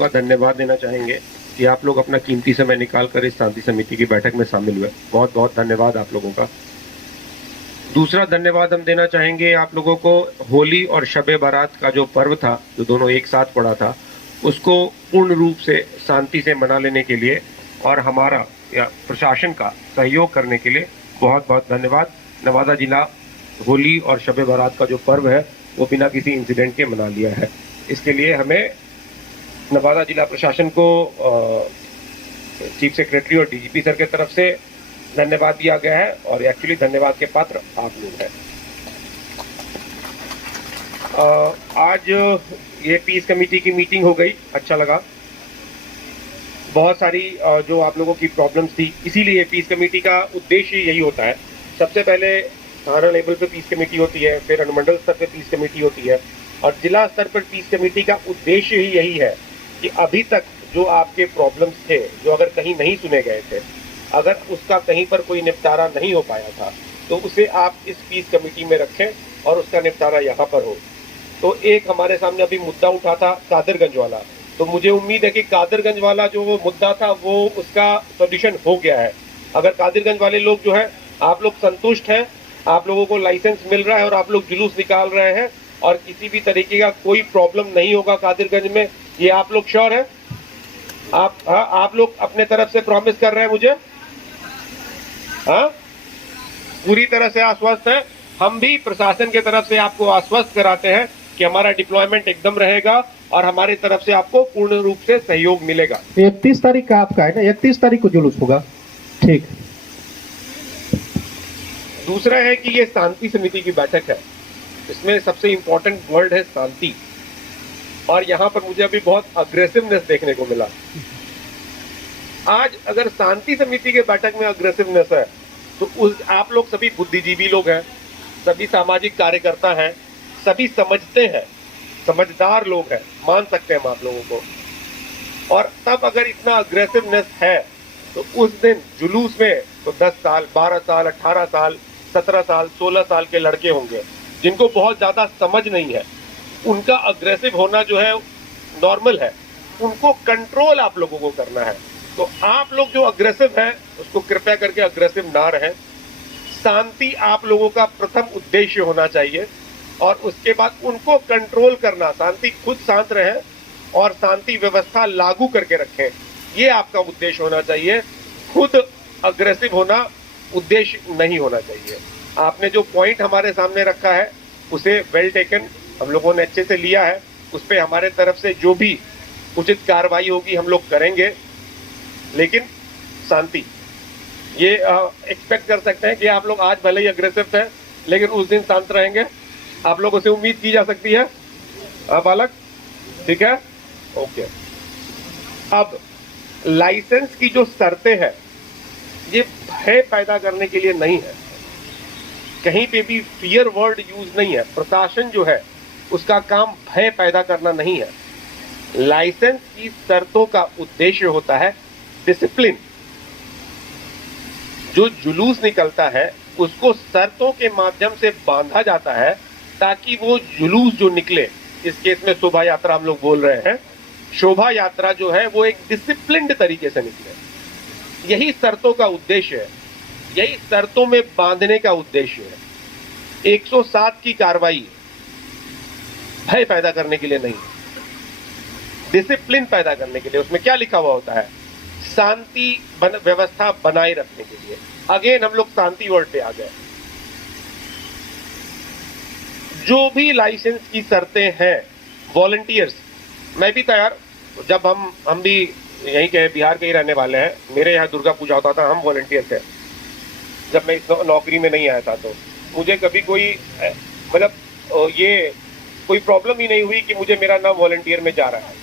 का धन्यवाद देना चाहेंगे कि आप लोग अपना कीमती समय निकाल कर इस शांति समिति की बैठक में शामिल हुए। बहुत बहुत धन्यवाद आप लोगों का। दूसरा धन्यवाद हम देना चाहेंगे आप लोगों को, होली और शब बारात का जो पर्व था, जो दोनों एक साथ पड़ा था, उसको पूर्ण रूप से शांति से मना लेने के लिए और हमारा या प्रशासन का सहयोग करने के लिए बहुत बहुत धन्यवाद। नवादा जिला होली और शब बारात का जो पर्व है वो बिना किसी इंसिडेंट के मना लिया है। इसके लिए हमें नवादा जिला प्रशासन को चीफ सेक्रेटरी और डीजीपी सर के तरफ से धन्यवाद दिया गया है और एक्चुअली धन्यवाद के पात्र आप लोग हैं। आज ये पीस कमेटी की मीटिंग हो गई, अच्छा लगा। बहुत सारी जो आप लोगों की प्रॉब्लम्स थी, इसीलिए ये पीस कमेटी का उद्देश्य यही होता है। सबसे पहले थाना लेवल पे पीस कमेटी होती है, फिर अनुमंडल स्तर पे पीस कमेटी होती है और जिला स्तर पर पीस कमेटी का उद्देश्य ही यही है कि अभी तक जो आपके प्रॉब्लम्स थे, जो अगर कहीं नहीं सुने गए थे, अगर उसका कहीं पर कोई निपटारा नहीं हो पाया था, तो उसे आप इस पीस कमेटी में रखें और उसका निपटारा यहाँ पर हो। तो एक हमारे सामने अभी मुद्दा उठा था कादरगंज वाला, तो मुझे उम्मीद है कि कादरगंज वाला जो वो मुद्दा था वो उसका सोल्यूशन हो गया है। अगर कादरगंज वाले लोग जो है, आप लोग संतुष्ट हैं, आप लोगों को लाइसेंस मिल रहा है और आप लोग जुलूस निकाल रहे हैं और किसी भी तरीके का कोई प्रॉब्लम नहीं होगा कादरगंज में, ये आप लोग श्योर हैं? आप लोग अपने तरफ से प्रॉमिस कर रहे हैं मुझे? हाँ, पूरी तरह से आश्वस्त है। हम भी प्रशासन के तरफ से आपको आश्वस्त कराते हैं कि हमारा डिप्लॉयमेंट एकदम रहेगा और हमारी तरफ से आपको पूर्ण रूप से सहयोग मिलेगा। 31 तारीख का आपका है ना? 31 तारीख को जुलूस होगा, ठीक। दूसरा है कि ये शांति समिति की बैठक है, इसमें सबसे इंपॉर्टेंट वर्ड है शांति, और यहाँ पर मुझे अभी बहुत अग्रेसिवनेस देखने को मिला। आज अगर शांति समिति के बैठक में अग्रेसिवनेस है तो आप लोग सभी बुद्धिजीवी लोग हैं, सभी सामाजिक कार्यकर्ता हैं, सभी समझते हैं, समझदार लोग हैं, मान सकते हैं हम आप लोगों को। और तब अगर इतना अग्रेसिवनेस है तो उस दिन जुलूस में तो 10 साल, 12 साल, 18 साल, 17 साल, 16 साल के लड़के होंगे जिनको बहुत ज्यादा समझ नहीं है। उनका अग्रेसिव होना जो है नॉर्मल है, उनको कंट्रोल आप लोगों को करना है। तो आप लोग जो अग्रेसिव हैं उसको कृपया करके अग्रेसिव ना रहें। शांति आप लोगों का प्रथम उद्देश्य होना चाहिए और उसके बाद उनको कंट्रोल करना, शांति खुद शांत रहे और शांति व्यवस्था लागू करके रखें, ये आपका उद्देश्य होना चाहिए। खुद अग्रेसिव होना उद्देश्य नहीं होना चाहिए। आपने जो पॉइंट हमारे सामने रखा है उसे वेल टेकन, हम लोगों ने अच्छे से लिया है। उस पर हमारे तरफ से जो भी उचित कार्रवाई होगी हम लोग करेंगे, लेकिन शांति, ये एक्सपेक्ट कर सकते हैं कि आप लोग आज भले ही अग्रेसिव थे लेकिन उस दिन शांत रहेंगे, आप लोगों से उम्मीद की जा सकती है। बालक, ठीक है, ओके। अब लाइसेंस की जो शर्तें हैं ये भय पैदा करने के लिए नहीं है, कहीं पे भी फियर वर्ड यूज नहीं है। प्रशासन जो है उसका काम भय पैदा करना नहीं है। लाइसेंस की शर्तों का उद्देश्य होता है डिसिप्लिन। जो जुलूस निकलता है उसको शर्तों के माध्यम से बांधा जाता है ताकि वो जुलूस जो निकले, इस केस में शोभा यात्रा हम लोग बोल रहे हैं, शोभा यात्रा जो है वो एक डिसिप्लिन्ड तरीके से निकले। यही शर्तों का उद्देश्य है, यही शर्तों में बांधने का उद्देश्य है। 107 की कार्रवाई भय पैदा करने के लिए नहीं, डिसिप्लिन पैदा करने के लिए। उसमें क्या लिखा हुआ होता है? शांति व्यवस्था बनाए रखने के लिए। अगेन हम लोग शांति वर्ड पे आ गए। जो भी लाइसेंस की शर्तें हैं, वॉलंटियर्स, मैं भी तैयार, जब हम भी यहीं के बिहार के ही रहने वाले हैं, मेरे यहाँ दुर्गा पूजा होता था, हम वॉलंटियर थे। जब मैं इस नौकरी में नहीं आया था तो मुझे कभी कोई मतलब ये कोई प्रॉब्लम ही नहीं हुई कि मुझे मेरा नाम वॉलंटियर में जा रहा है।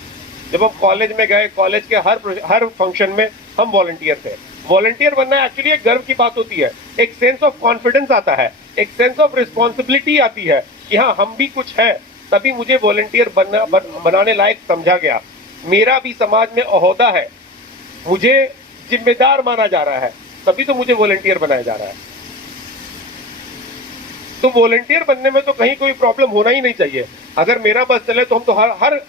जब हम कॉलेज में गए, कॉलेज के हर फंक्शन में हम वॉलंटियर थे। वॉलंटियर बनना एक्चुअली एक गर्व की बात होती है, एक सेंस ऑफ कॉन्फिडेंस आता है, एक सेंस ऑफ रिस्पॉन्सिबिलिटी आती है कि हाँ हम भी कुछ है, तभी मुझे वॉलंटियर बनाने लायक समझा गया। मेरा भी समाज में ओहदा है, मुझे जिम्मेदार माना जा रहा है, तभी तो मुझे वॉलंटियर बनाया जा रहा है। तो वॉलंटियर बनने में तो कहीं कोई प्रॉब्लम होना ही नहीं चाहिए। अगर मेरा बस चले तो हम तो हर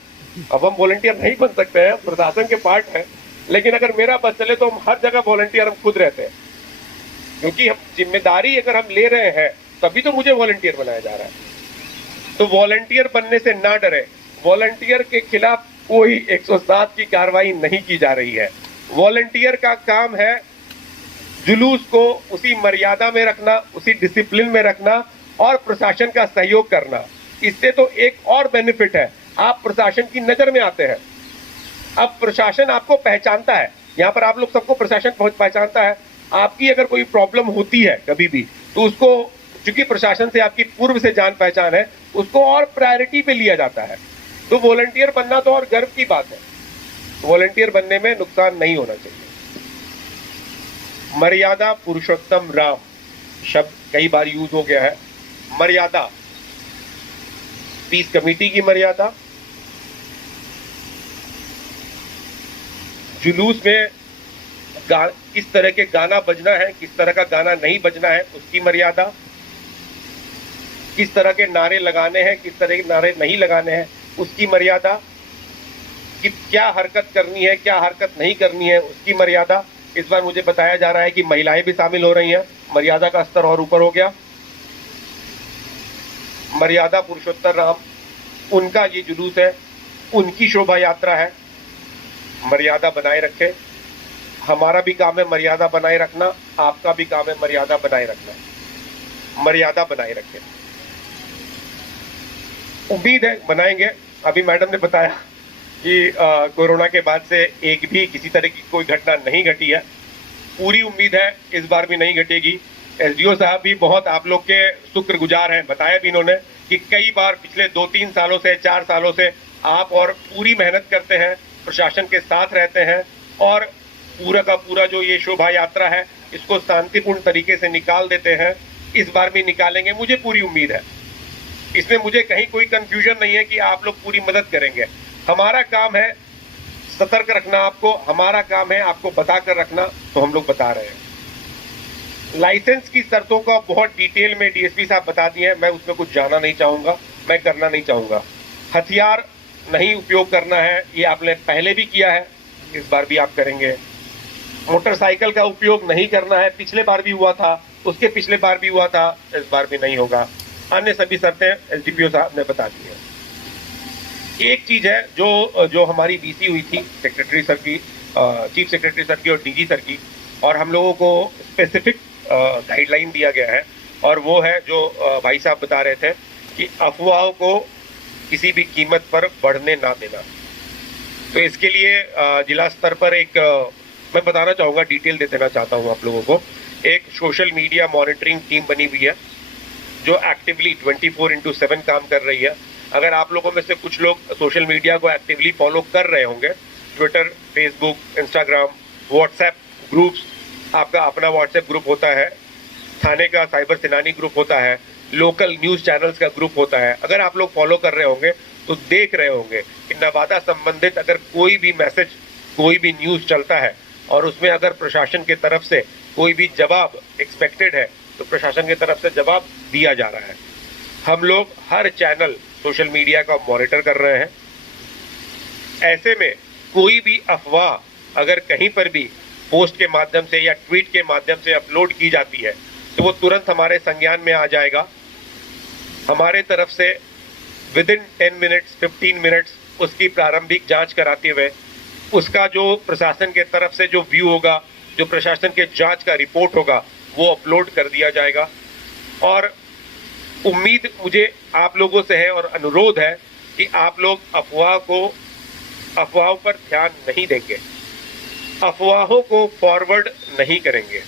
अब हम वॉलंटियर नहीं बन सकते हैं, प्रशासन के पार्ट है, लेकिन अगर मेरा बस चले तो हम हर जगह वॉलंटियर हम खुद रहते हैं, क्योंकि हम जिम्मेदारी अगर हम ले रहे हैं तभी तो मुझे वॉलंटियर बनाया जा रहा है। तो वॉलंटियर बनने से ना डरे, वॉलंटियर के खिलाफ कोई 107 की कार्रवाई नहीं की जा रही है। वॉलंटियर का काम है जुलूस को उसी मर्यादा में रखना, उसी डिसिप्लिन में रखना और प्रशासन का सहयोग करना। इससे तो एक और बेनिफिट है, आप प्रशासन की नजर में आते हैं। अब प्रशासन आपको पहचानता है, यहाँ पर आप लोग सबको प्रशासन पहचानता है। आपकी अगर कोई प्रॉब्लम होती है कभी भी, तो उसको, चूंकि प्रशासन से आपकी पूर्व से जान पहचान है, उसको और प्रायोरिटी पे लिया जाता है। तो वॉलंटियर बनना तो और गर्व की बात है, वॉलंटियर बनने में नुकसान नहीं होना चाहिए। मर्यादा पुरुषोत्तम राम शब्द कई बार यूज हो गया है। मर्यादा, पीस कमेटी की मर्यादा, जुलूस में किस तरह के गाना बजना है, किस तरह का गाना नहीं बजना है उसकी मर्यादा, किस तरह के नारे लगाने हैं, किस तरह के नारे नहीं लगाने हैं उसकी मर्यादा, कि क्या हरकत करनी है, क्या हरकत नहीं करनी है उसकी मर्यादा। इस बार मुझे बताया जा रहा है कि महिलाएं भी शामिल हो रही हैं, मर्यादा का स्तर और ऊपर हो गया। मर्यादा पुरुषोत्तम राम, उनका ये जुलूस है, उनकी शोभा यात्रा है, मर्यादा बनाए रखें। हमारा भी काम है मर्यादा बनाए रखना, आपका भी काम है मर्यादा बनाए रखना। मर्यादा बनाए रखें, उम्मीद है बनाएंगे। अभी मैडम ने बताया कि कोरोना के बाद से एक भी किसी तरह की कोई घटना नहीं घटी है। पूरी उम्मीद है इस बार भी नहीं घटेगी। एसडीओ साहब भी बहुत आप लोग के शुक्रगुजार हैं, बताया भी इन्होंने कि कई बार पिछले 2-3 सालों से, 4 सालों से आप और पूरी मेहनत करते हैं, प्रशासन के साथ रहते हैं और पूरा का पूरा जो ये शोभा यात्रा है इसको शांतिपूर्ण तरीके से निकाल देते हैं। इस बार भी निकालेंगे, मुझे पूरी उम्मीद है। इसमें मुझे कहीं कोई कंफ्यूजन नहीं है कि आप लोग पूरी मदद करेंगे। हमारा काम है सतर्क रखना आपको, हमारा काम है आपको बता कर रखना, तो हम लोग बता रहे हैं। लाइसेंस की शर्तों का बहुत डिटेल में डीएसपी साहब बता दिए हैं, मैं उसमें कुछ जाना नहीं चाहूंगा, मैं करना नहीं चाहूंगा। हथियार नहीं उपयोग करना है, ये आपने पहले भी किया है, इस बार भी आप करेंगे। मोटरसाइकिल का उपयोग नहीं करना है, पिछले बार भी हुआ था, उसके पिछले बार भी हुआ था, इस बार भी नहीं होगा। अन्य सभी शर्तें एसडीपीओ साहब ने बता दी है। एक चीज है जो हमारी बीसी हुई थी सेक्रेटरी सर की, चीफ सेक्रेटरी सर की और डीजी सर की, और हम लोगों को स्पेसिफिक गाइडलाइन दिया गया है, और वो है जो भाई साहब बता रहे थे कि अफवाहों को किसी भी कीमत पर बढ़ने ना देना। तो इसके लिए जिला स्तर पर एक मैं बताना चाहूँगा, डिटेल दे देना चाहता हूँ आप लोगों को। एक सोशल मीडिया मॉनिटरिंग टीम बनी हुई है जो एक्टिवली 24/7 काम कर रही है। अगर आप लोगों में से कुछ लोग सोशल मीडिया को एक्टिवली फॉलो कर रहे होंगे, Twitter, Facebook, Instagram, WhatsApp groups, आपका अपना व्हाट्सएप ग्रुप होता है, थाने का साइबर सेनानी ग्रुप होता है, लोकल न्यूज़ चैनल्स का ग्रुप होता है, अगर आप लोग फॉलो कर रहे होंगे तो देख रहे होंगे कि नवादा संबंधित अगर कोई भी मैसेज, कोई भी न्यूज़ चलता है और उसमें अगर प्रशासन की तरफ से कोई भी जवाब एक्सपेक्टेड है तो प्रशासन की तरफ से जवाब दिया जा रहा है। हम लोग हर चैनल सोशल मीडिया का मॉनिटर कर रहे हैं। ऐसे में कोई भी अफवाह अगर कहीं पर भी पोस्ट के माध्यम से या ट्वीट के माध्यम से अपलोड की जाती है तो वो तुरंत हमारे संज्ञान में आ जाएगा। हमारे तरफ से विदिन 10 मिनट्स, 15 मिनट्स उसकी प्रारंभिक जांच कराते हुए उसका जो प्रशासन के तरफ से जो व्यू होगा, जो प्रशासन के जांच का रिपोर्ट होगा, वो अपलोड कर दिया जाएगा। और उम्मीद मुझे आप लोगों से है और अनुरोध है कि आप लोग अफवाहों पर ध्यान नहीं देंगे, अफवाहों को फॉरवर्ड नहीं करेंगे,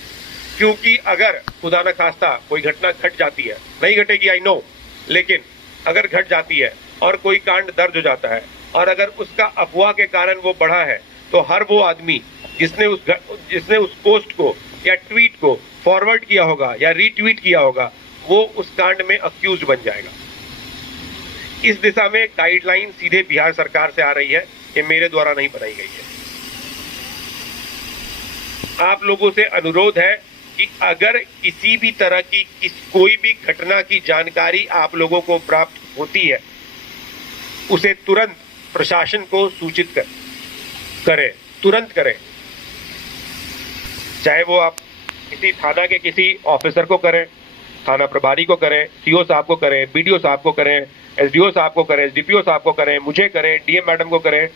क्योंकि अगर खुदा न खास्ता कोई घटना घट जाती है, नहीं घटेगी आई नो, लेकिन अगर घट जाती है और कोई कांड दर्ज हो जाता है और अगर उसका अफवाह के कारण वो बढ़ा है, तो हर वो आदमी जिसने उस पोस्ट को या ट्वीट को फॉरवर्ड किया होगा या रीट्वीट किया होगा, वो उस कांड में अक्यूज बन जाएगा। इस दिशा में गाइडलाइन सीधे बिहार सरकार से आ रही है, ये मेरे द्वारा नहीं बनाई गई है। आप लोगों से अनुरोध है कि अगर किसी भी तरह की कोई भी घटना की जानकारी आप लोगों को प्राप्त होती है, उसे तुरंत प्रशासन को सूचित करें, तुरंत करें। चाहे वो आप किसी थाना के किसी ऑफिसर को करें, थाना प्रभारी को करें, सीओ साहब को करें, बीडीओ साहब को करें, एसडीओ साहब को करें, डीपीओ साहब को करें, मुझे करें, डीएम मैडम को करें,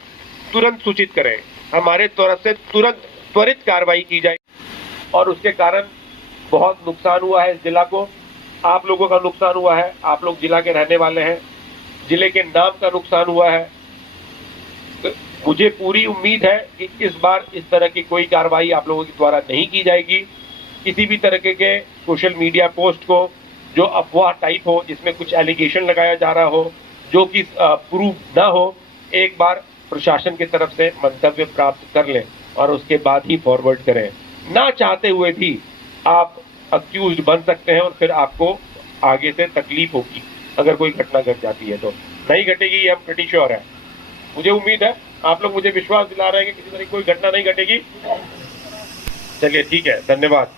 तुरंत सूचित करें। हमारे तरफ से तुरंत त्वरित कार्रवाई की जाए। और उसके कारण बहुत नुकसान हुआ है इस जिला को, आप लोगों का नुकसान हुआ है, आप लोग जिला के रहने वाले हैं, जिले के नाम का नुकसान हुआ है। मुझे पूरी उम्मीद है कि इस बार इस तरह की कोई कार्रवाई आप लोगों के द्वारा नहीं की जाएगी। किसी भी तरह के सोशल मीडिया पोस्ट को जो अफवाह टाइप हो, जिसमें कुछ एलिगेशन लगाया जा रहा हो, जो कि प्रूव ना हो, एक बार प्रशासन की तरफ से मंतव्य प्राप्त कर लें और उसके बाद ही फॉरवर्ड करें। ना चाहते हुए भी आप अक्यूज्ड बन सकते हैं और फिर आपको आगे से तकलीफ होगी अगर कोई घटना घट जाती है। तो नहीं घटेगी, ये हम प्रीटी श्योर है। मुझे उम्मीद है आप लोग मुझे विश्वास दिला रहे हैं कि किसी तरह की कोई घटना नहीं घटेगी। चलिए ठीक है, धन्यवाद।